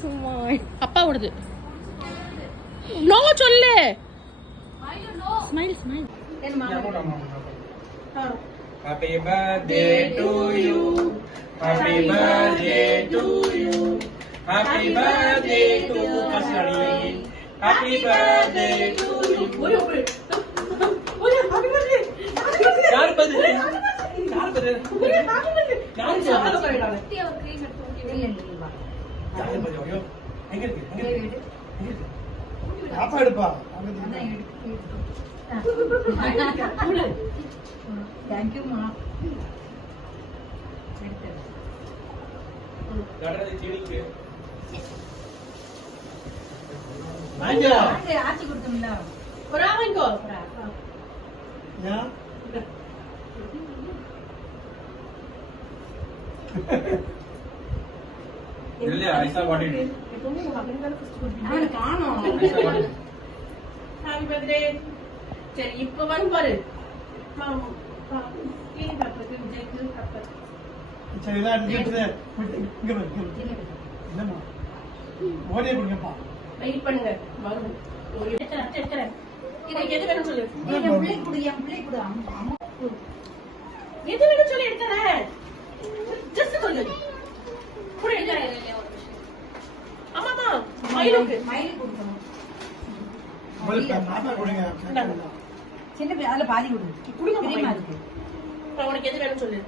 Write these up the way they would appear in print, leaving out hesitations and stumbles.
சும்மா அப்பா விடுது. நோ சொல்லு. Smile smile. Happy birthday to you. Happy birthday to you. Happy birthday to Kasari. Happy birthday to you. Happy birthday. Yaar birthday? Yaar birthday? Yaar birthday? Enga irukku? Appa eduppa. Thank you, ma. Dadra chilike. Manja. Aachi kudutumla. Pora vaingo. Ya. Illa aisa what it is. அவன காணோம். Happy birthday. சரி இப்ப வந்து பாரு. மாமா. ஏன் பாப்பா விஜய்க்கு பாப்பா. சரி இத அடிச்சிட்டு இங்க வா. என்னம்மா? ஓடியே போங்கப்பா. வெயிட் பண்ணுங்க. வரும். ஒரு எடுக்கறேன். இது எது வேணும் சொல்லு. என் பிள்ளை குடு அம்மா. எது வேணும் சொல்லி எடுக்கறேன். ஜஸ்ட் சொல்லு. கூட எடுக்கறேன். ஆமாமா. மயிலுக்கு கொடுக்கணும். மாமா கொடுங்க. சின்ன பிள்ளை அதுல பாதி கொடு. குடுங்க தெரியுமா இருக்கு. உனக்கு எது வேணும் சொல்லு.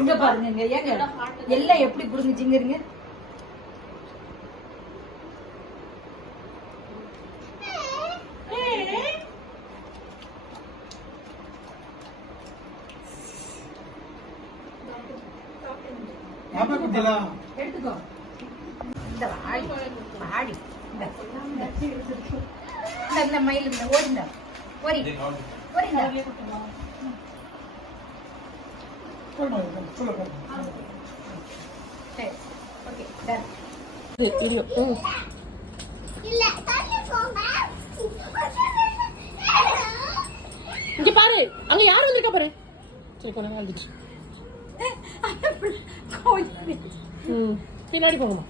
இங்க பாருங்க ஏங்க எல்லாம் எப்படி புரிஞ்சுச்சிங்கிறீங்க. பாப்பா குட்டிலா எடுத்துக்கோ. இந்த ஆடி இந்த மயில் இந்த ஓடிந்தா ஓடிந்தா சரி ஓகே டன். வீடியோ இல்ல தள்ளி போங்க. இங்க பாரு. அங்க யார் வந்திருக்கா பாரு. சரி கொஞ்ச நேரம் வந்துச்சு. பின்னாடி போங்கம்மா.